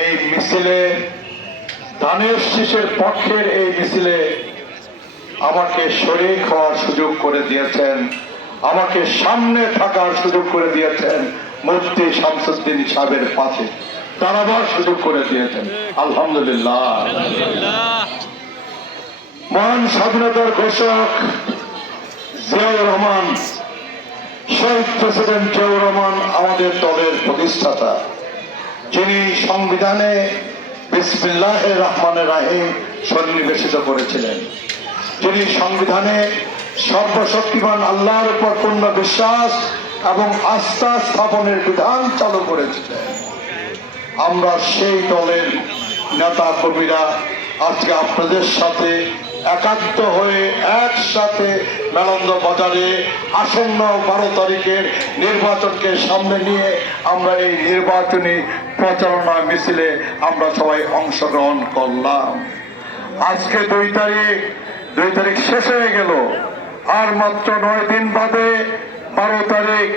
এই মিছিলে ধানের শীষের পক্ষের এই মিছিলে আমাকে শরীক হওয়ার সুযোগ করে দিয়েছেন, আমাকে সামনে থাকার সুযোগ করে দিয়েছেন মুফতি শামসুদ্দিন সাহেবের পাশে দাঁড়াবার সুযোগ করে দিয়েছেন। আলহামদুলিল্লাহ। মহান স্বাধীনতার ঘোষক জিয়াউর রহমান, শহীদ প্রেসিডেন্ট জিয়াউর রহমান আমাদের দলের প্রতিষ্ঠাতা, যিনি সংবিধানে বিসমিল্লাহির রহমানির রহিম সন্নিবেশিত করেছিলেন, যিনি সংবিধানে সর্বশক্তিমান আল্লাহর উপর পূর্ণ বিশ্বাস এবং আস্থা স্থাপনের বিধান চালু করেছিলেন। আমরা সেই দলের নেতা কর্মীরা আজকে আপনাদের সাথে একাত্ম হয়ে একসাথে মেলন্দ বাজারে আসন্ন 12 তারিখের নির্বাচনকে সামনে নিয়ে আমরা এই নির্বাচনী প্রচারণা মিছিলে আমরা সবাই অংশগ্রহণ করলাম। আজকে 2 তারিখ শেষ হয়ে গেল, আর মাত্র 9 দিন বাদে 12 তারিখ।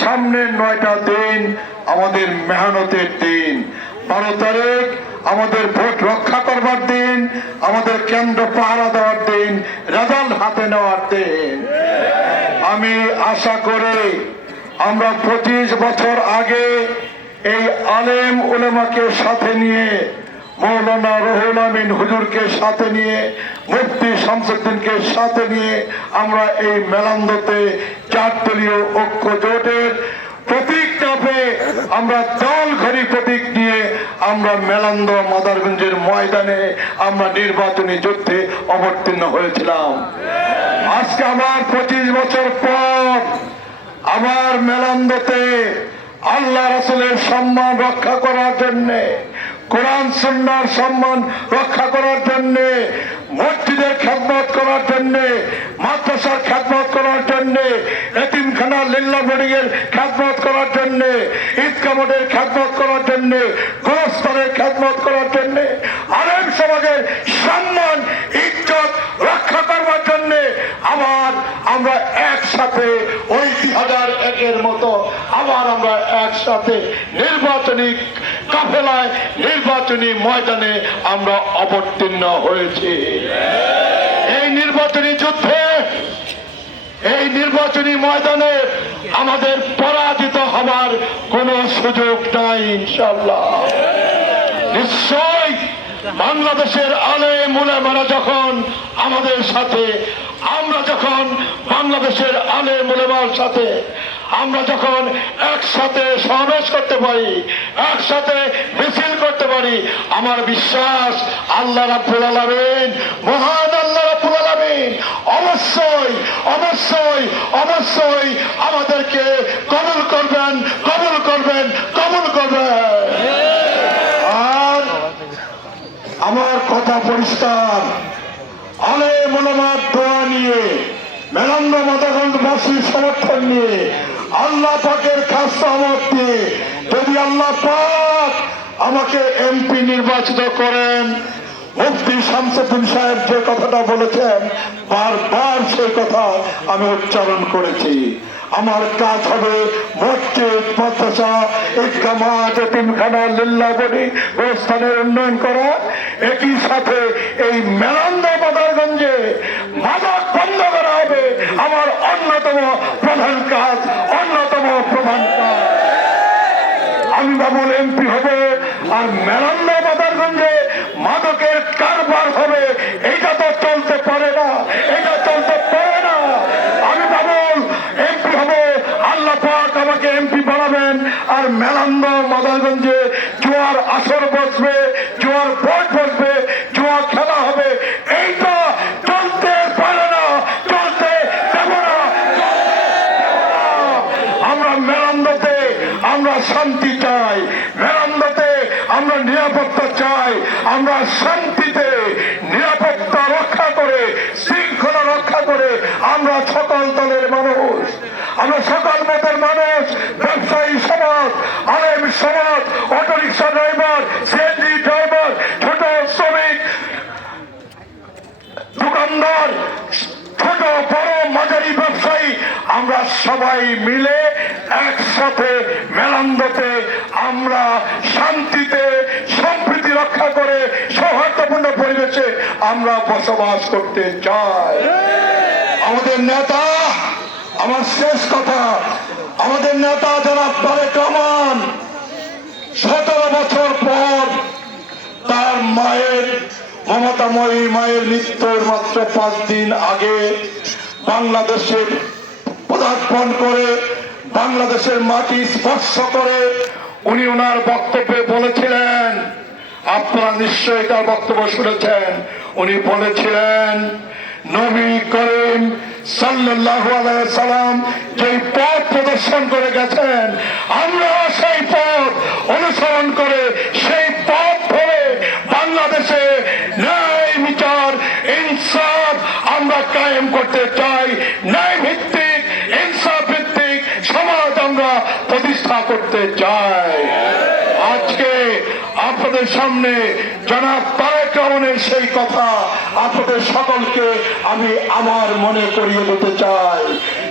সামনের 9টা দিন আমাদের মেহনতের দিন। 12 তারিখ আমাদের ভোট রক্ষা করবার দিন, আমাদের কেন্দ্র পাহারা দেওয়ার দিন, রেজাল্ট হাতে নেওয়ার দিন। আমি আশা করি আমরা 25 বছর আগে এই আলেম উলেমাকে সাথে নিয়ে, মৌলানা রুহুল আমিন হুজুরকে সাথে নিয়ে, মুফতি শামসুদ্দিনকে সাথে নিয়ে আমরা এই মেলান্দতে 4 দলীয় ঐক্য জোটের প্রতীকটা পেয়ে আমরা দল ঘড়ি প্রতীক নিয়ে আমরা মেলান্দ মাদারগঞ্জের ময়দানে আমরা নির্বাচনী যুদ্ধে অবতীর্ণ হয়েছিলাম। আজকে আবার 25 বছর পর আবার মেলান্দতে আল্লাহ রাসূলের সম্মান রক্ষা করার জন্যে, কোরআন সুন্নাহর সম্মান রক্ষা করার জন্যে, মসজিদের খেদমত করার জন্যে, মাদ্রাসার খেদমত করার জন্যে, এতিমখানা লিল্লাহ বোর্ডিংয়ের খেদমত করার জন্যে, ঈদগাহ বোর্ডের খেদমত করার জন্যে, গোরস্থানের খেদমত করার জন্যে, আলেম সমাজের সম্মান ইজ্জত রক্ষা করবার জন্যে আবার আমরা একসাথে ওই 2001-এর মতো আবার আমরা একসাথে নির্বাচনী কাফেলায়, নির্বাচনী ময়দানে আমরা অবতীর্ণ হয়েছি। এই নির্বাচনী যুদ্ধে, এই নির্বাচনী ময়দানে আমাদের পরাজিত হবার কোনো সুযোগ নাই ইনশাআল্লাহ। নিশ্চয় বাংলাদেশের আলেম উলামারা যখন আমাদের সাথে, আমরা যখন বাংলাদেশের আলেম উলামার সাথে আমরা যখন একসাথে সমাবেশ করতে পারি, একসাথে মিছিল করতে পারি, আমার বিশ্বাস আল্লাহ রাব্বুল আলামিন, মহান আল্লাহ রাব্বুল আলামিন অবশ্যই অবশ্যই অবশ্যই আমাদেরকে কবুল করবেন, কবুল করবেন, কবুল করবেন। আর আমার কথা পরিষ্কার, আলেম উলামার দোয়া নিয়ে, মেলান্দ মাদারগঞ্জবাসীর সমর্থন নিয়ে, আল্লাহ পাকের খাস রহমত দিয়ে যদি আল্লাহ পাক আমাকে এমপি নির্বাচিত করেন, মুফতি শামসুদ্দিন সাহেব যে কথাটা বলেছেন বারবার সেই কথা আমি উচ্চারণ করেছি। আমার কাজ হবে মসজিদ, মাদ্রাসা, ঈদগাহ মাঠ, এতিমখানা, লিল্লাহ বোর্ডিং, গোরস্থানের উন্নয়ন করা। একই সাথে এই মেলান্দ মাদারগঞ্জে মাদক বন্ধ করা হবে আমার অন্যতম প্রধান কাজ, অন্যতম প্রধান কাজ। আমি বাবুল এমপি হবে, আর মেলান্দ মাদারগঞ্জে মাদকের কারবার হবে, এইটা তো চলতে পারে না, এটা চলতে পারে না। আমি বাবুল এমপি হবে, আল্লাহ পাক আমাকে এমপি বানাবেন, আর মেলান্দ মাদারগঞ্জে জুয়ার আসর বসবে, জুয়ার ভোট বসবে, জুয়া খেলা হবে, এইটা চলতে পারে না, চলতে দেব না। আমরা মেলান্দতে আমরা শান্তি চাই, মেলান্দতে আমরা নিরাপত্তা চাই, আমরা শান্তিতে নিরাপত্তা রক্ষা করে, শৃঙ্খলা রক্ষা করে আমরা সকল দলের মানুষ, আমরা সকল মতের মানুষ, ব্যবসায়ী সমাজ, আলেম সমাজ, অটোরিক্সা ড্রাইভার, সিএনজি ড্রাইভার, ছোট শ্রমিক, দোকানদার, ছোট বড় মাঝারি ব্যবসায়ী, আমরা সবাই মিলে একসাথে মেলান্দতে আমরা শান্তিতে আমরা বসবাস করতে চাই। আমাদের নেতা, আমার শেষ কথা, আমাদের নেতা জনাব তারেক রহমান 17 বছর পর তার মায়ের, মমতাময়ী মায়ের মৃত্যুর মাত্র 5 দিন আগে বাংলাদেশে পদার্পণ করে, বাংলাদেশের মাটি স্পর্শ করে উনি ওনার বক্তব্যে বলেছিলেন, আপনারা নিশ্চয়ই তার বক্তব্য শুনেছেন, উনি বলেছিলেন নবী করিম সাল্লাল্লাহু আলাইহি সাল্লাম যেই পথ প্রদর্শন করে গেছেন, আমরা সেই পথ অনুসরণ করে সেই পথ ধরে বাংলাদেশে ন্যায় বিচার ইনসাফ আমরা কায়েম করতে চাই। ন্যায় ভিত্তিক ইনসাফ ভিত্তিক সমাজ আমরা প্রতিষ্ঠা করতে চাই। আজকে আপনাদের সামনে জনাব তারেক রহমানের সেই কথা আপনাদের সকলকে আমি আমার মনে করিয়ে দিতে চাই।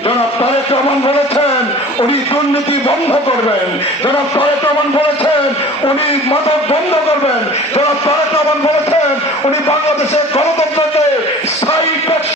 জনাব তারেক রহমান বলেছেন উনি দুর্নীতি বন্ধ করবেন, জনাব তারেক রহমান বলেছেন উনি মাদক বন্ধ করবেন।